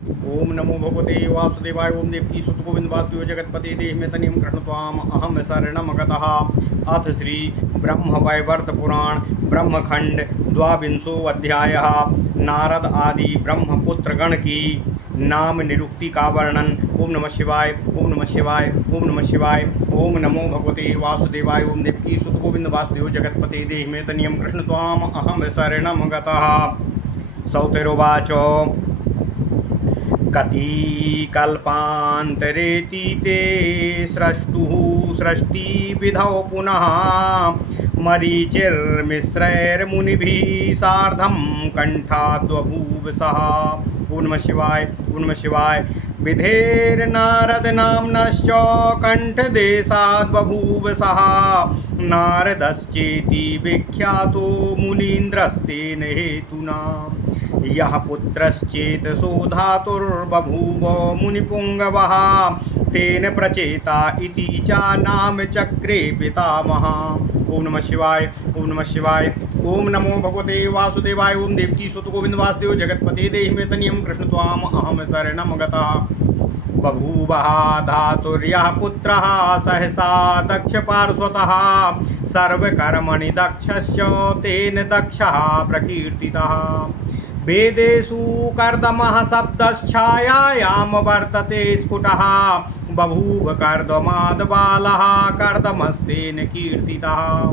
ओम नमो भगवते वासुदेवाय। ओम देवकी सुत गोविंद वासुदेव जगतपते देहमेतनियं कृष्णत्वाम अहम शरणम गतः। अथ श्री ब्रह्म वैवर्त पुराण ब्रह्मखंड द्वाविंशो अध्यायः। नारद आदि ब्रह्मपुत्र गण की नाम निरुक्ति का वर्णन। ओम नमः शिवाय। ओम नमः शिवाय। ओम नमः शिवाय। ओम नमो भगवते वासुदेवाय। ओम देवकी सुत गोविंद वासुदेव जगतपते देहमेतनियं कृष्णत्वाम अहम शरणम गतः। सौतेरोवाच कति कल्पान्तरेतीते स्रष्टुः सृष्टिविधौ पुनः मरीचिर्मिश्रैर्मुनिभिः सार्धं कण्ठाद्बभूव सः। ओम नमः शिवाय। ओम नमः शिवाय। विधेर्नारदनाम्नश्च कण्ठदेशाद् बभूव सः। नारदश्चेति विख्यातो मुनीन्द्रस्तेन हेतुना। यः पुत्रश्चेतसो धातुर्बभूव मुनिपुङ्गवः। तेन प्रचेता इति च नाम चक्रे पितामहः। ओम नमः शिवाय। ओम नमः शिवाय। ओम नमो भगवते वासुदेवाय। ओम देवकी सुत गोविंद वासुदेव जगतपते देहिमेतनियं कृष्णत्वाम अहम शरणम गतः। बभूवः धातुर्यः पुत्रः सहसा दक्ष पार्श्वतः। सर्वकर्मणि दक्षश्च तेन दक्षः प्रकीर्तितः। वेदेषु कर्दमः शब्दश्छायायां वर्तते स्फुटः। बभूव कर्दमाद्बालः कर्दमस्तेन कीर्तितः।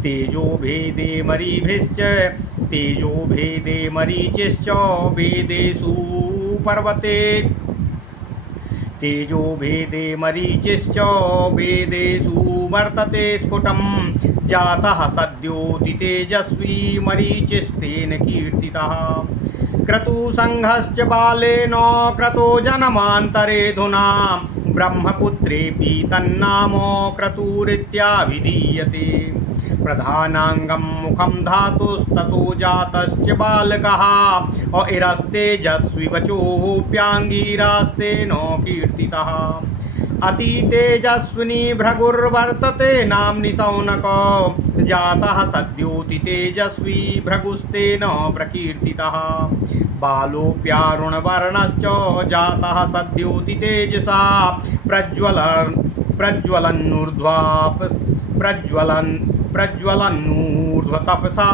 तेजो भेदे मरीचिश्च वेदेषु पर्वते। तेजो भेदे मरीचिश्च वेदेषु वर्तते स्फुटं। जातः सद्योति तेजस्वी मरीचिस्तेन कीर्तितः। क्रतुसंघश्च बालेन क्रतो जन्मान्तरेऽधुना। ब्रह्मपुत्रेऽपि तन्नाम क्रतुरित्याभिधीयते। प्रधानांगं मुखं धातुस्ततो जातश्च बालकः। इरस्तेजस्वी वचोऽप्याङ्गिरास्तेन कीर्तितः। अतितेजस्विनी भृगुर्वर्तते नाम्नि शौनक। जातः सद्योति तेजस्वी भृगुस्तेन प्रकीर्तितः। बालोऽप्यारुणवर्णश्च जातः सद्योति तेजसा। प्रज्वलन्नूर्ध्वतपसा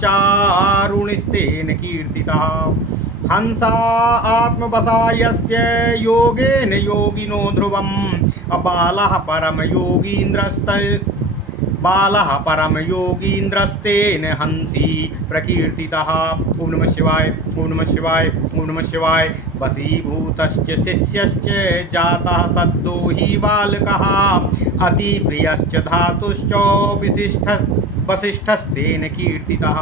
चारुणिस्तेन कीर्तितः। हंसा आत्मवशा यस्य योगेन योगिनो ध्रुवम्। बालः परमयोगीन्द्रस्तेन हंसी प्रकीर्तितः। ओम नमः शिवाय। ओम नमः शिवाय। ओम नमः शिवाय। वशीभूतश्च शिष्यश्च जातः सद्यो हि बालकः। अतिप्रियश्च धातुश्च वसिष्ठस्तेन कीर्तितः।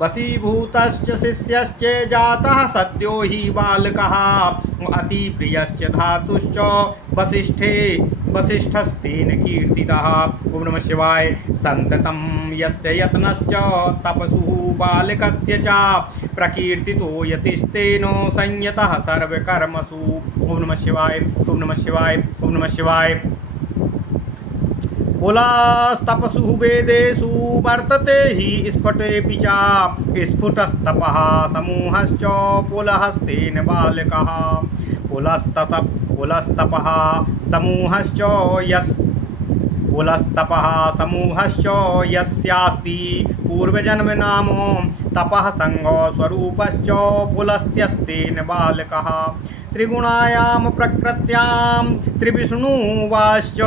वशीभूतश्च शिष्यश्च जातः सद्यो हि बालकः। अतिप्रियश्च धातुश्च वसिष्ठस्तेन कीर्तितः। ओम नमः शिवाय। सन्ततं यस्य यत्नश्च तपसुः बालकस्य च प्रकीर्तितो यतिस्तेन संयतः सर्वकर्मसु। ओम नमः शिवाय। ओम नमः शिवाय। ओम नमः शिवाय। पुलस्तपसुः वेदेषु वर्तते हि स्फुटेऽपि च। स्फुटस्तपः समूहश्च पुलहस्तेन बालकः। पुलस्तपः समूहश्च यस्यास्ति पूर्वजन्मनाम तपः संगस्वरूपश्च पुलस्त्यस्तेन बालकः। त्रिगुणायां प्रकृत्यां तिर्विष्णवस्य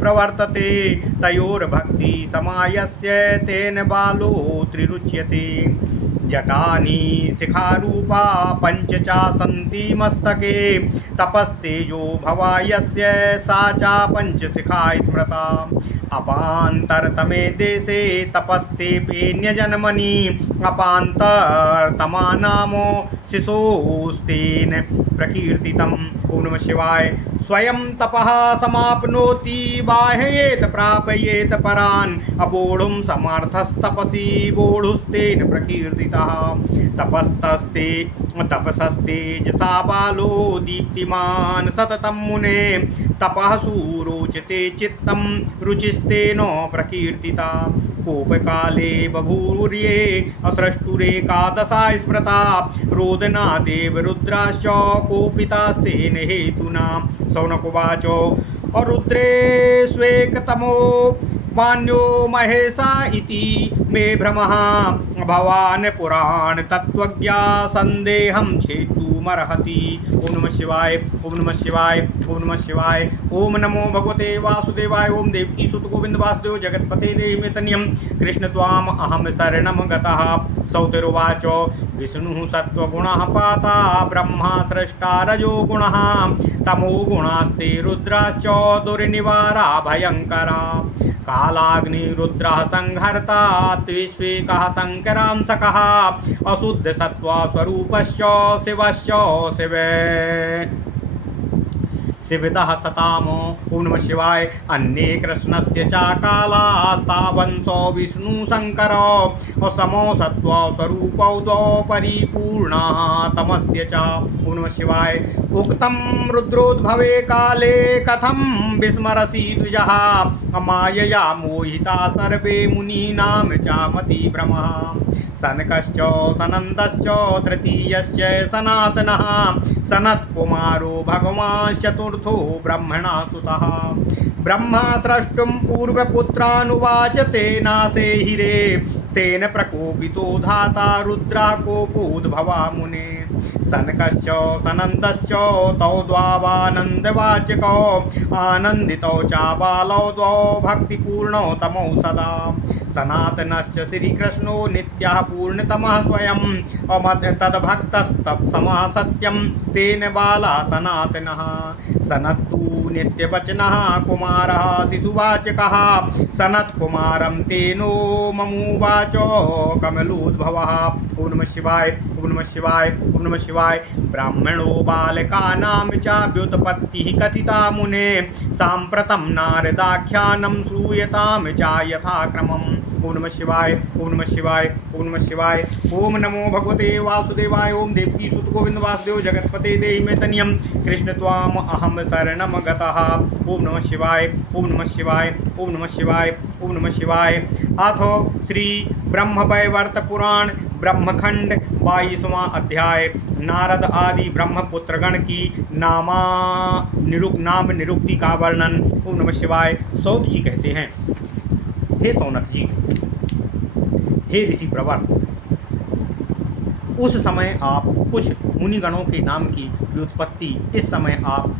प्रवर्तते। तयोर्भक्ति समायस्य तेन बालो त्रिरुच्यते। जटानि शिखारूपा पञ्च चासन्ति मस्तके। तपस्तेजो भवा यस्य सा चा पञ्चशिखा स्मृता। अपान्तरतमे देशे तपस्तेऽप्यन्यजन्मनि। अपान्तरतमा नाम शिशोस्तेन प्रकीर्तितम्। ओम नमः शिवाय। स्वयं तपः समाप्नोति बाह्येत प्रापयेत परान्। अबोढुं समर्थस्तपसि बोढुस्तेन प्रकीर्तितः। तपसस्तेजसा बालो दीप्तिमान् सततं मुने तपः सुरोचते चित्तं रुचिस्तेन प्रकीर्तिता कोपकाले बभूर्ये असृष्टुरेकादशा स्मृता रोदनादेव रुद्राश्च कोपितास्तेन हेतुना। शौनकुवाच अरुद्रे स्वेकतमो वान्यो महेशा इति मे भ्रमः भवान् पुराण तत्त्वज्ञा संदेहं छेतुमर्हति। ओम नमः शिवाय, ओम नमः शिवाय, ओम नमः शिवाय। ओम नमो भगवते वासुदेवाय। ओम देवकी सुत गोविंद वासुदेव जगत्पते देहि मे तन्यं कृष्ण त्वाम अहम शरणं गतः। सौतिरुवाच विष्णुः सत्त्वगुणः पाता ब्रह्मा स्रष्टा रजोगुणः तमो गुणास्ते रुद्राश्च दुर्निवारा भयङ्करा। कालाग्निरुद्रः संहर्ता त्रिष्वेकः शङ्करांशकः अशुद्ध सत्त्वस्वरूपश्च शिवश्च शिवे शिवदः सताम। ओम नमः शिवाय। अन्ये कृष्णस्य च कालास्तावंसो विष्णु शंकर समो सत्व स्वरूपौ द्वौ परिपूर्णा तमस्य च। ओम नमः शिवाय। उक्तं रुद्रोद्भवे काले कथं विस्मरसि द्विजः मायया मोहिता सर्वे मुनीनां च मतिभ्रमः। सनकश्च सनन्दश्च तृतीयश्च सनातनः सनत्कुमारो भगवांश्चतुर्थो ब्रह्मणा सुतः। ब्रह्मा स्रष्टुं पूर्वपुत्रानुवाच तेनासे हिरे तेन प्रकोपितो धाता रुद्रः कोपोद्भवा मुने। सनकश्च सनन्दश्च तौ द्वावानन्दवाचकौ आनन्दितौ च बालौ द्वौ भक्तिपूर्णौ तमौ सदा। सनातनश्च श्रीकृष्णो नित्यः पूर्णतमः स्वयं तद्भक्तस्तत्समः सत्यं तेन बाला सनातनः। सनत्तु नित्यवचनः कुमारः शिशुवाचकः सनत्कुमारं तेनो ममुवाच कमलोद्भवः। ओम नमः शिवाय, ओम नमः शिवाय, ओम नमः शिवाय। ब्राह्मणो बालकानां च व्युत्पत्तिः कथिता मुने साम्प्रतं नारदाख्यानं श्रूयतां च यथाक्रमम्। ओम नमः शिवाय, ओम नमः शिवाय, ओम नमः शिवाय। ओम नमो भगवते वासुदेवाय। ओम देवकी सुत गोविंद वासुदेव जगत्पते देहि मे तन्यं कृष्ण त्वाम अहम शरणं गतः। ओम नमः शिवाय, ओम नमः शिवाय, ओम नमः शिवाय, ओम नमः शिवाय। अथ श्री ब्रह्मवैवर्त पुराण ब्रह्मखंड 22वां अध्याय नारद आदि ब्रह्मपुत्रगण की नाम निरुक्ति का वर्णन। ओम नमः शिवाय। सौत जी कहते हैं, हे सौनक जी, हे ऋषि प्रवर, उस समय आप कुछ मुनिगणों के नाम की व्युत्पत्ति इस समय आप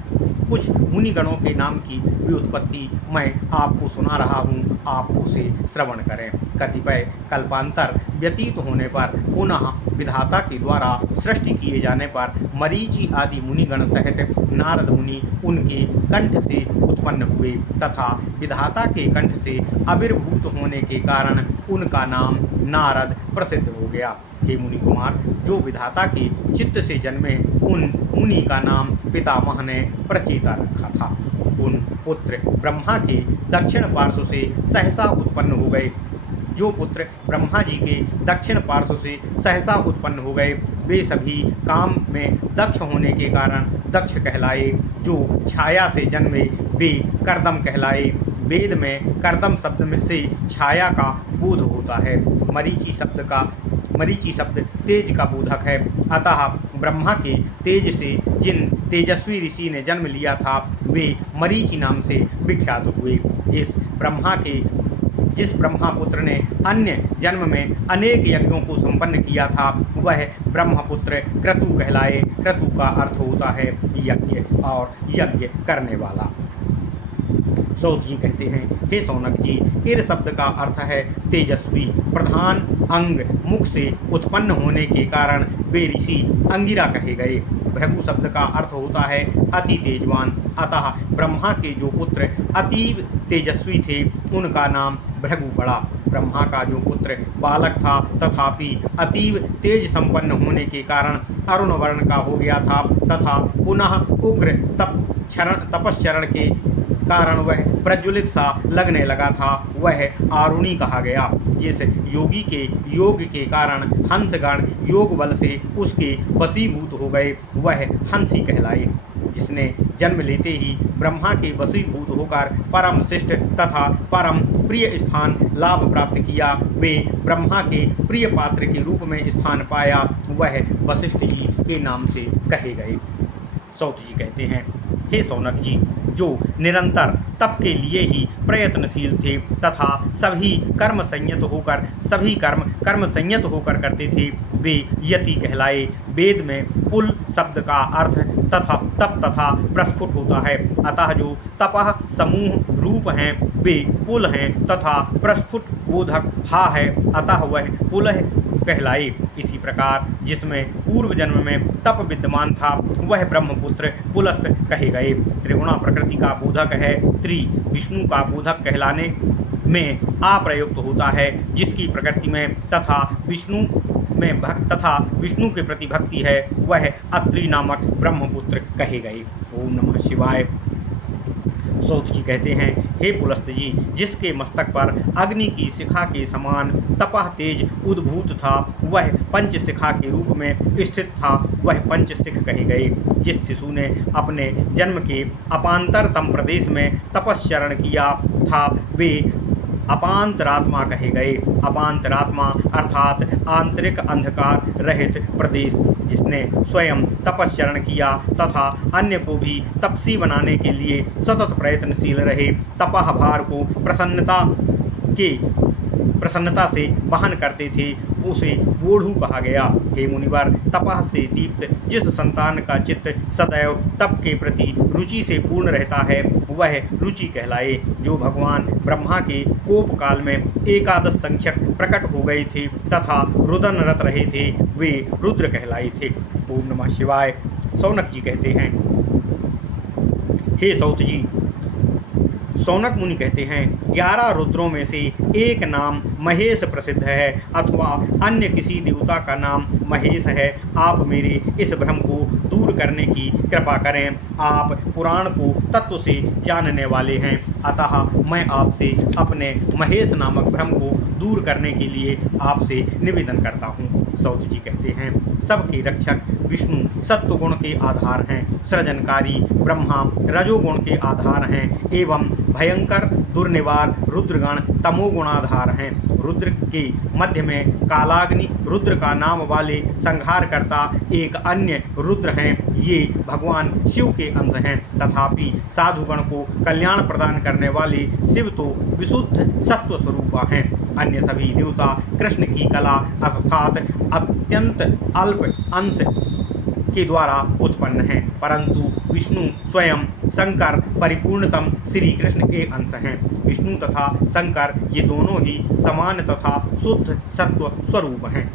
कुछ मुनिगणों के नाम की व्युत्पत्ति मैं आपको सुना रहा हूँ, आप उसे श्रवण करें। कतिपय कल्पांतर व्यतीत होने पर पुनः विधाता के द्वारा सृष्टि किए जाने पर मरीचि आदि मुनिगण सहित नारद मुनि उनके कंठ से उत्पन्न हुए तथा विधाता के कंठ से आविर्भूत होने के कारण उनका नाम नारद प्रसिद्ध हो गया। हे मुनि कुमार, जो विधाता के चित्त से जन्मे उन मुनि का नाम पितामह ने प्रचेता रखा था। उन पुत्र ब्रह्मा के दक्षिण पार्श्व से सहसा उत्पन्न हो गए। जो पुत्र ब्रह्मा जी के दक्षिण पार्श्व से सहसा उत्पन्न हो गए वे सभी काम में दक्ष होने के कारण दक्ष कहलाए। जो छाया से जन्मे वे कर्दम कहलाए। वेद में कर्दम शब्द में से छाया का बोध होता है। मरीचि शब्द तेज का बोधक है। अतः ब्रह्मा के तेज से जिन तेजस्वी ऋषि ने जन्म लिया था वे मरीचि नाम से विख्यात हुए। जिस ब्रह्मापुत्र ने अन्य जन्म में अनेक यज्ञों को संपन्न किया था वह ब्रह्मपुत्र क्रतु कहलाए। क्रतु का अर्थ होता है यज्ञ और यज्ञ करने वाला। सौत जी कहते हैं, हे सौनक जी, ईर शब्द का अर्थ है तेजस्वी। प्रधान अंग मुख से उत्पन्न होने के कारण वे ऋषि अंगिरा कहे गए। भृगु शब्द का अर्थ होता है अति तेजवान। अतः ब्रह्मा के जो पुत्र अतीव तेजस्वी थे उनका नाम भृगु पड़ा। ब्रह्मा का जो पुत्र बालक था तथापि अतीव तेज संपन्न होने के कारण अरुण वर्ण का हो गया था तथा पुनः उग्र तपश्चरण के कारण वह प्रज्वलित सा लगने लगा था, वह आरुणी कहा गया। जिस योगी के योग के कारण हंसगण योग बल से उसके वशीभूत हो गए, वह हंसी कहलाए। जिसने जन्म लेते ही ब्रह्मा के वशीभूत होकर परम शिष्ट तथा परम प्रिय स्थान लाभ प्राप्त किया, वे ब्रह्मा के प्रिय पात्र के रूप में स्थान पाया, वह वशिष्ठ जी के नाम से कहे गए। सौत जी कहते हैं, हे सौनक जी, जो निरंतर तप के लिए ही प्रयत्नशील थे तथा सभी कर्म संयत होकर करते थे, वे यति कहलाए। वेद में पुल शब्द का अर्थ तप तथा प्रस्फुट होता है, अतः जो तपः समूह रूप हैं वे पुल हैं तथा प्रस्फुट बोधक हा है, अतः वह पुल कहलाए। इसी प्रकार जिसमें पूर्व जन्म में तप विद्यमान था, वह ब्रह्मपुत्र पुलस्त कहे गए। त्रिगुणा प्रकृति का बोधक है, त्रि विष्णु का बोधक कहलाने में अप्रयुक्त होता है। जिसकी प्रकृति में तथा विष्णु के प्रति भक्ति है, वह अत्रि नामक ब्रह्मपुत्र कहे गए। ओम नमः शिवाय। सौत जी कहते हैं, हे पुलस्त जी, जिसके मस्तक पर अग्नि की शिखा के समान तपह तेज उद्भूत था, वह पंचशिखा के रूप में स्थित था, वह पंचशिख कहे गए। जिस शिशु ने अपने जन्म के अपांतरतम प्रदेश में तपश्चरण किया था, वे अपांतरात्मा कहे गए। अपांतरात्मा अर्थात आंतरिक अंधकार रहित प्रदेश। जिसने स्वयं तपश्चरण किया तथा अन्य को भी तपसी बनाने के लिए सतत प्रयत्नशील रहे, तपह भार को प्रसन्नता से वहन करते थे, उसे वोढ़ू कहा गया। हे मुनिवर, तपह से दीप्त जिस संतान का चित्त सदैव तप के प्रति रुचि से पूर्ण रहता है, वह रुचि कहलाए। जो भगवान ब्रह्मा के कोप काल में 11 संख्यक प्रकट हो गए थे तथा रुदनरत रहे थे, वे रुद्र कहलाए थे। ओम नमः शिवाय। सौनक जी कहते हैं, हे सौत जी, सौनक मुनि कहते हैं, 11 रुद्रों में से एक नाम महेश प्रसिद्ध है, अथवा अन्य किसी देवता का नाम महेश है। आप मेरे इस भ्रम को दूर करने की कृपा करें। आप पुराण को तत्व से जानने वाले हैं, अतः मैं आपसे अपने महेश नामक भ्रम को दूर करने के लिए आपसे निवेदन करता हूँ। सौत जी कहते हैं, सबके रक्षक विष्णु सत्वगुण के आधार हैं, सृजनकारी ब्रह्मा रजोगुण के आधार हैं, एवं भयंकर दुर्निवार रुद्रगण तमोगुणाधार हैं। रुद्र के मध्य में कालाग्नि रुद्र का नाम वाले संहार करता एक अन्य रुद्र हैं, ये भगवान शिव के अंश हैं। तथापि साधुगण को कल्याण प्रदान करने वाले शिव तो विशुद्ध सत्व स्वरूप हैं। अन्य सभी देवता कृष्ण की कला अर्थात अत्यंत अल्प अंश के द्वारा उत्पन्न हैं, परंतु विष्णु स्वयं शंकर परिपूर्णतम श्री कृष्ण के अंश हैं। विष्णु तथा शंकर ये दोनों ही समान तथा शुद्ध सत्व स्वरूप हैं।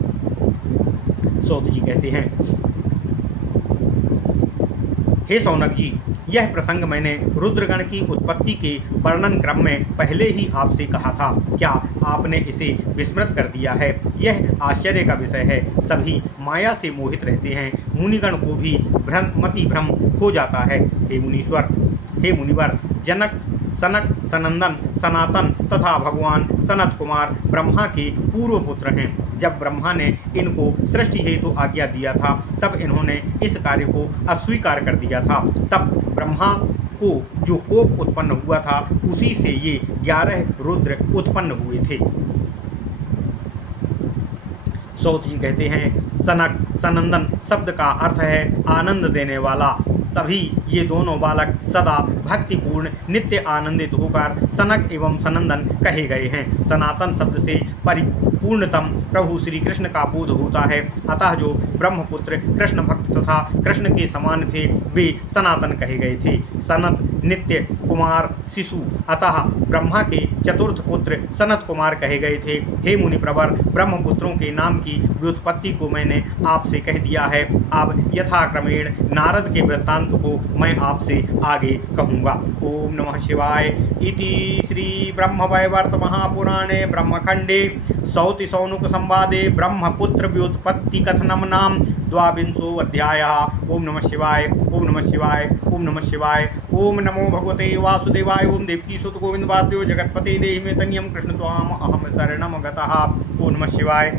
सौत जी कहते हैं, हे सौनक जी, यह प्रसंग मैंने रुद्रगण की उत्पत्ति के वर्णन क्रम में पहले ही आपसे कहा था, क्या आपने इसे विस्मृत कर दिया है? यह आश्चर्य का विषय है। सभी माया से मोहित रहते हैं, मुनिगण को भी भ्रम हो जाता है। हे मुनिवर, जनक, सनक, सनंदन, सनातन तथा भगवान सनत कुमार ब्रह्मा के पूर्व पुत्र हैं। जब ब्रह्मा ने इनको सृष्टि हेतु आज्ञा दिया था, तब इन्होंने इस कार्य को अस्वीकार कर दिया था। तब ब्रह्मा को जो कोप उत्पन्न हुआ था, उसी से ये 11 रुद्र उत्पन्न हुए थे। सौत जी कहते हैं, सनक, सनंदन शब्द का अर्थ है आनंद देने वाला। तभी ये दोनों बालक सदा भक्तिपूर्ण नित्य आनंदित होकर सनक एवं सनंदन कहे गए हैं। सनातन शब्द से परिपूर्णतम प्रभु श्री कृष्ण का बोध होता है, अतः जो ब्रह्मपुत्र कृष्ण भक्त तथा कृष्ण के समान थे, वे सनातन कहे गए थे। सनत नित्य, कुमार शिशु, अतः ब्रह्मा के चतुर्थ पुत्र सनत कुमार कहे गए थे। हे मुनि प्रवर, ब्रह्मपुत्रों के नाम की व्युत्पत्ति को मैंने आपसे कह दिया है। अब यथाक्रमेण नारद के वृत्तांत को मैं आपसे आगे कहूँगा। ओम नमः शिवाय। इति श्री ब्रह्मवैवर्त महापुराणे ब्रह्मखंडे सौति सौनुक संवादे ब्रह्मपुत्र व्युत्पत्ति कथनम नाम 22वाध्यायः। ओम नमः शिवाय। ओम नमः शिवाय। ओम नमः शिवाय। ओम नमो भगवते वासुदेवाय ओम देवकी सुत गोविंद वासुदेव जगतपते देहि में तनियम कृष्ण त्वाम अहम शरणम गतः। ओम नमः शिवाय।